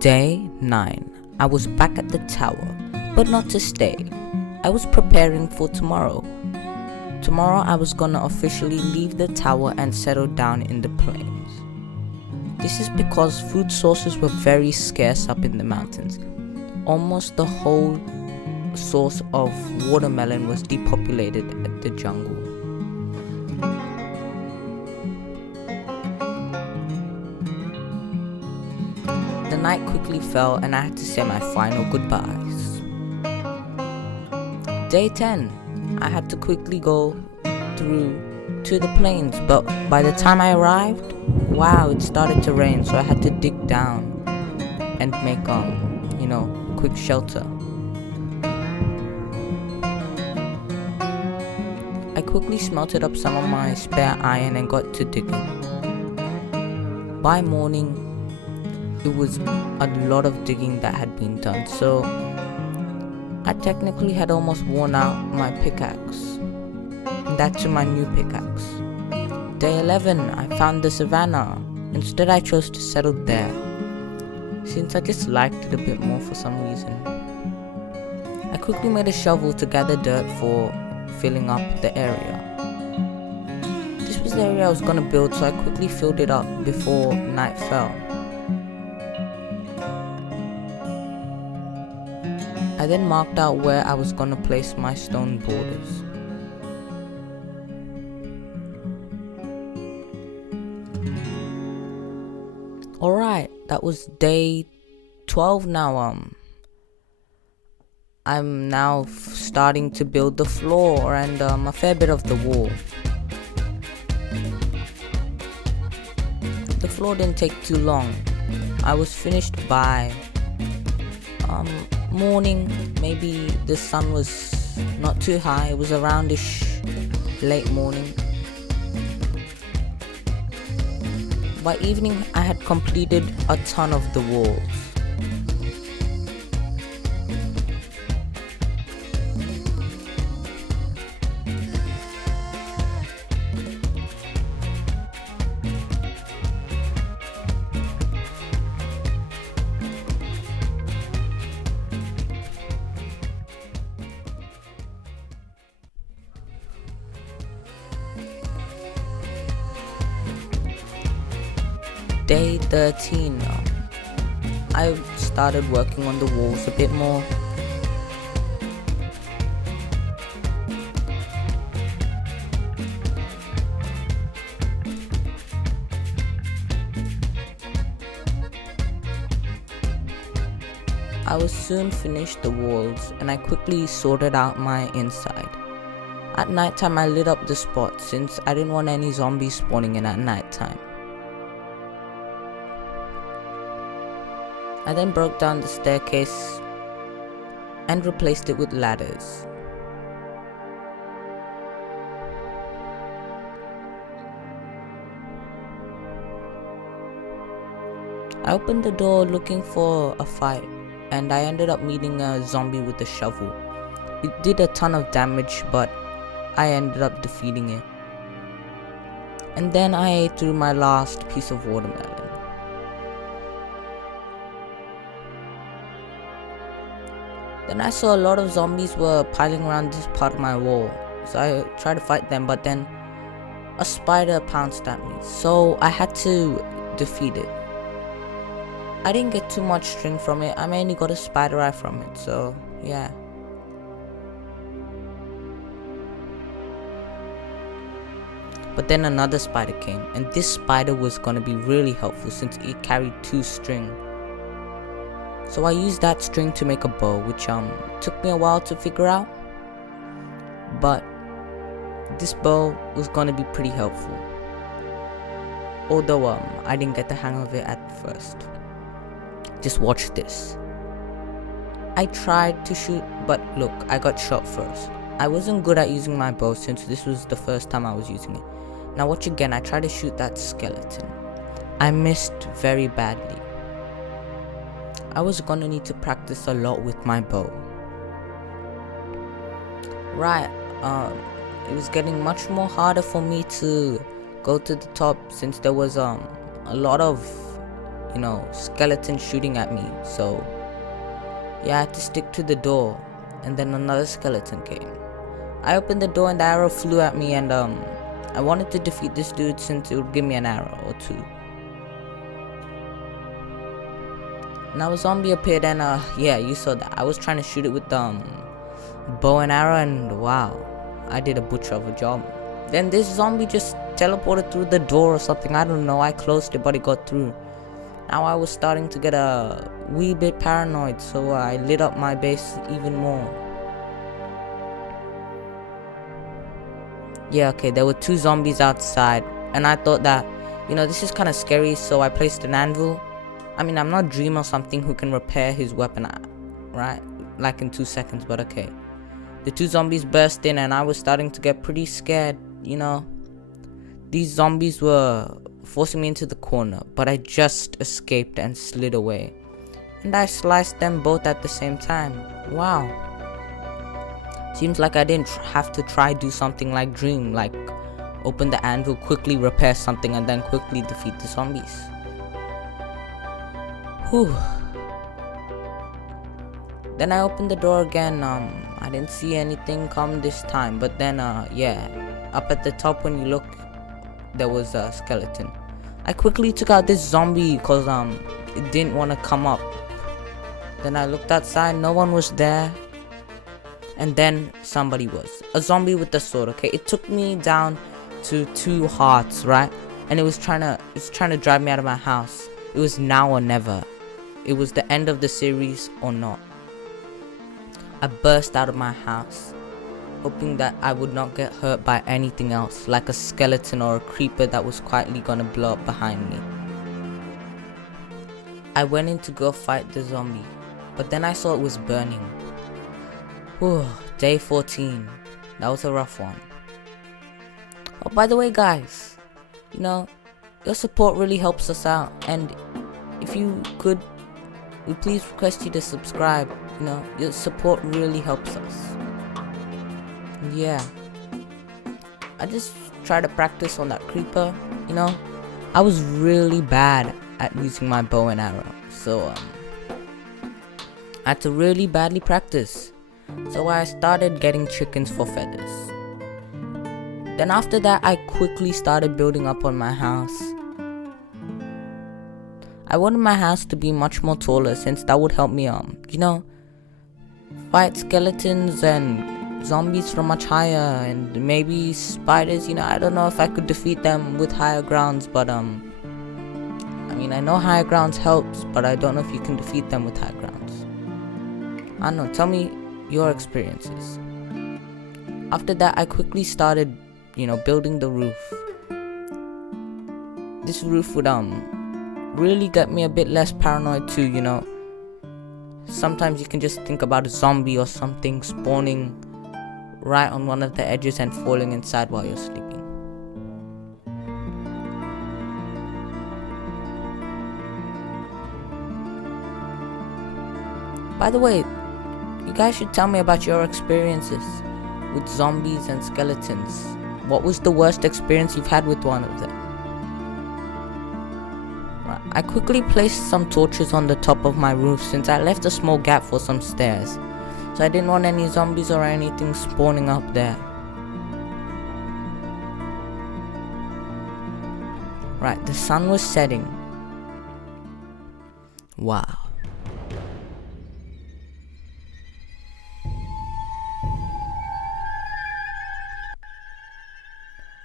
Day 9. I was back at the tower, but not to stay. I was preparing for tomorrow. Tomorrow I was gonna officially leave the tower and settle down in the plains. This is because food sources were very scarce up in the mountains. Almost the whole source of watermelon was depopulated at the jungle. The night quickly fell and I had to say my final goodbyes. Day 10. I had to quickly go through to the plains, but by the time I arrived, wow, it started to rain, so I had to dig down and make a quick shelter. I quickly smelted up some of my spare iron and got to digging. By morning, it was a lot of digging that had been done, so I technically had almost worn out my pickaxe. That's my new pickaxe. Day 11, I found the savannah. Instead I chose to settle there, since I just liked it a bit more for some reason. I quickly made a shovel to gather dirt for filling up the area. This was the area I was gonna build, so I quickly filled it up before night fell. I then marked out where I was gonna place my stone borders. Alright, that was day 12 now. I'm now starting to build the floor and a fair bit of the wall. The floor didn't take too long. I was finished by morning. Maybe the sun was not too high, it was aroundish late morning. By evening I had completed a ton of the walls. Day 13, I started working on the walls a bit more. I was soon finished the walls and I quickly sorted out my inside. At nighttime I lit up the spot since I didn't want any zombies spawning in at nighttime. I then broke down the staircase and replaced it with ladders. I opened the door looking for a fight and I ended up meeting a zombie with a shovel. It did a ton of damage, but I ended up defeating it. And then I ate through my last piece of watermelon. Then I saw a lot of zombies were piling around this part of my wall, so I tried to fight them, but then a spider pounced at me, so I had to defeat it. I didn't get too much string from it, I mainly got a spider eye from it, so yeah. But then another spider came, and this spider was gonna be really helpful since it carried 2 string. So I used that string to make a bow, which took me a while to figure out, but this bow was gonna be pretty helpful. Although I didn't get the hang of it at first. Just watch this. I tried to shoot, but look, I got shot first. I wasn't good at using my bow since this was the first time I was using it. Now watch again, I tried to shoot that skeleton. I missed very badly. I was gonna need to practice a lot with my bow. Right, it was getting much more harder for me to go to the top since there was a lot of skeleton shooting at me. So yeah, I had to stick to the door, and then another skeleton came. I opened the door and the arrow flew at me, and I wanted to defeat this dude since it would give me an arrow or two. Now a zombie appeared, and yeah, you saw that. I was trying to shoot it with bow and arrow, and wow, I did a butcher of a job. Then this zombie just teleported through the door or something. I don't know. I closed it, but it got through. Now I was starting to get a wee bit paranoid, so I lit up my base even more. Yeah, okay, there were 2 zombies outside, and I thought that, this is kind of scary, so I placed an anvil. I mean, I'm not Dream or something who can repair his weapon, right? Like in 2 seconds, but okay. The 2 zombies burst in, and I was starting to get pretty scared, These zombies were forcing me into the corner, but I just escaped and slid away. And I sliced them both at the same time. Wow. Seems like I didn't have to do something like Dream, like open the anvil, quickly repair something, and then quickly defeat the zombies. Whew. Then I opened the door again. I didn't see anything come this time, but then yeah, up at the top when you look, there was a skeleton. I quickly took out this zombie because it didn't want to come up. Then I looked outside, no one was there. And then somebody was. A zombie with a sword, okay? It took me down to 2 hearts, right? And it was trying to drive me out of my house. It was now or never. It was the end of the series or not. I burst out of my house, hoping that I would not get hurt by anything else, like a skeleton or a creeper that was quietly gonna blow up behind me. I went in to go fight the zombie, but then I saw it was burning. Whew, day 14. That was a rough one. Oh, by the way, guys, your support really helps us out, and if you could, we please request you to subscribe. Your support really helps us. Yeah, I just try to practice on that creeper. I was really bad at using my bow and arrow, so I had to really badly practice. So I started getting chickens for feathers. Then after that, I quickly started building up on my house. I wanted my house to be much more taller, since that would help me fight skeletons and zombies from much higher, and maybe spiders. I don't know if I could defeat them with higher grounds, but I mean, I know higher grounds helps, but I don't know if you can defeat them with high grounds. I don't know, tell me your experiences. After that, I quickly started building the roof. This roof would really get me a bit less paranoid too. Sometimes you can just think about a zombie or something spawning right on one of the edges and falling inside while you're sleeping. By the way, you guys should tell me about your experiences with zombies and skeletons. What was the worst experience you've had with one of them? Right. I quickly placed some torches on the top of my roof, since I left a small gap for some stairs. So I didn't want any zombies or anything spawning up there. Right, the sun was setting. Wow.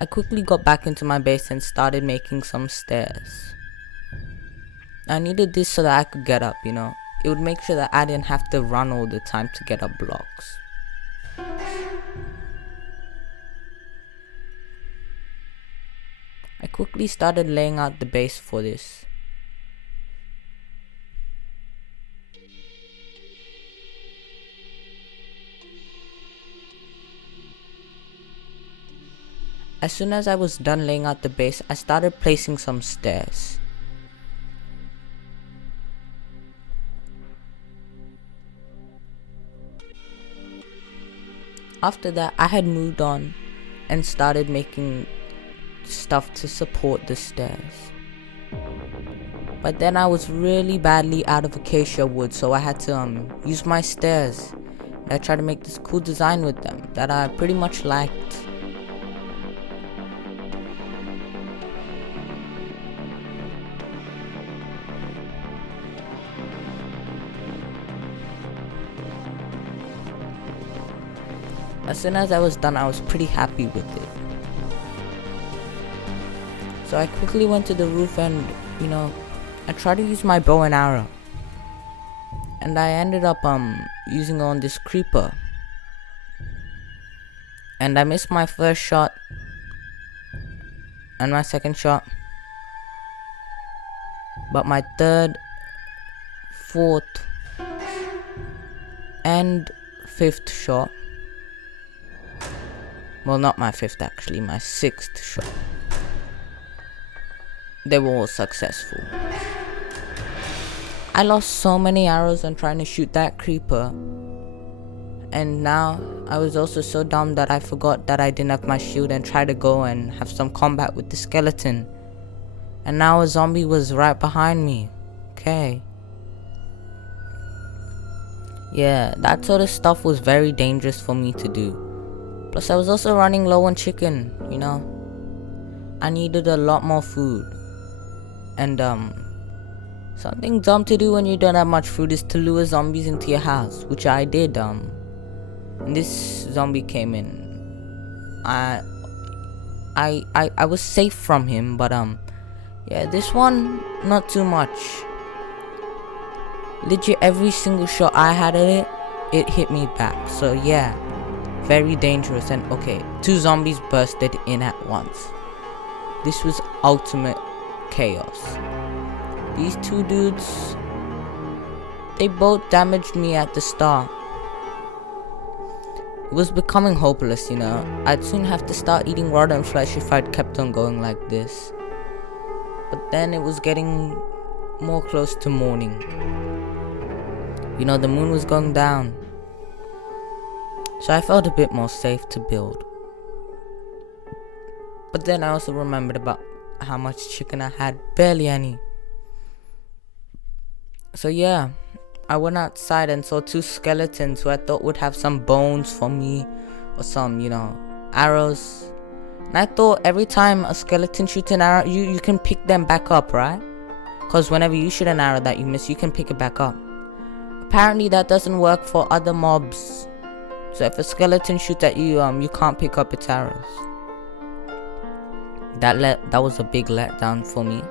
I quickly got back into my base and started making some stairs. I needed this so that I could get up, It would make sure that I didn't have to run all the time to get up blocks. I quickly started laying out the base for this. As soon as I was done laying out the base, I started placing some stairs. After that, I had moved on and started making stuff to support the stairs. But then I was really badly out of acacia wood, so I had to use my stairs. And I tried to make this cool design with them that I pretty much liked. As soon as I was done, I was pretty happy with it. So I quickly went to the roof and, I tried to use my bow and arrow. And I ended up using on this creeper. And I missed my first shot. And my second shot. But my third, fourth, and fifth shot. Well, not my fifth actually, my sixth shot. They were all successful. I lost so many arrows on trying to shoot that creeper. And now, I was also so dumb that I forgot that I didn't have my shield and tried to go and have some combat with the skeleton. And now a zombie was right behind me. Okay. Yeah, that sort of stuff was very dangerous for me to do. Plus I was also running low on chicken, I needed a lot more food. And something dumb to do when you don't have much food is to lure zombies into your house, which I did. And this zombie came in. I was safe from him, but yeah, this one not too much. Legit every single shot I had at it hit me back. So yeah. Very dangerous. And okay, 2 zombies bursted in at once. This was ultimate chaos. These 2 dudes, they both damaged me at the start. It was becoming hopeless, I'd soon have to start eating rotten flesh if I'd kept on going like this. But then it was getting more close to morning. The moon was going down. So I felt a bit more safe to build. But then I also remembered about how much chicken I had. Barely any. So yeah, I went outside and saw 2 skeletons who I thought would have some bones for me. Or some, arrows. And I thought every time a skeleton shoots an arrow, you can pick them back up, right? Because whenever you shoot an arrow that you miss, you can pick it back up. Apparently that doesn't work for other mobs. So if a skeleton shoots at you, you can't pick up its arrows. That was a big letdown for me.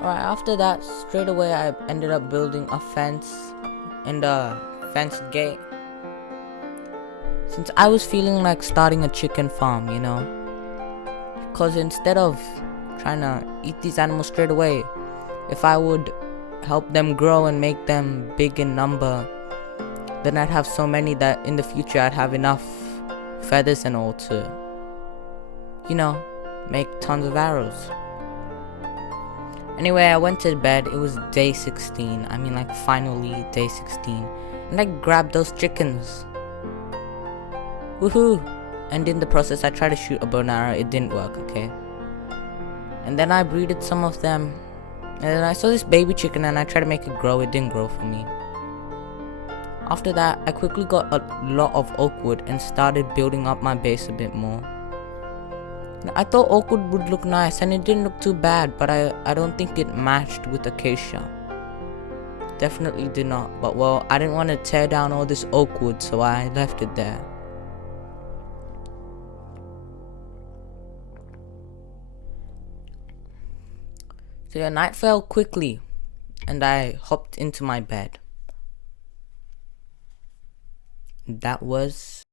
Alright, after that, straight away I ended up building a fence and a fenced gate. Since I was feeling like starting a chicken farm, Because instead of trying to eat these animals straight away, if I would help them grow and make them big in number, then I'd have so many that in the future I'd have enough feathers and all to, make tons of arrows. Anyway, I went to bed. It was day 16. Finally day 16. And I grabbed those chickens. Woohoo! And in the process I tried to shoot a bow and arrow. It didn't work, okay? And then I breeded some of them. And then I saw this baby chicken and I tried to make it grow. It didn't grow for me. After that, I quickly got a lot of oak wood and started building up my base a bit more. I thought oak wood would look nice and it didn't look too bad, but I don't think it matched with acacia. Definitely did not, but well, I didn't want to tear down all this oak wood, so I left it there. So yeah, night fell quickly and I hopped into my bed. That was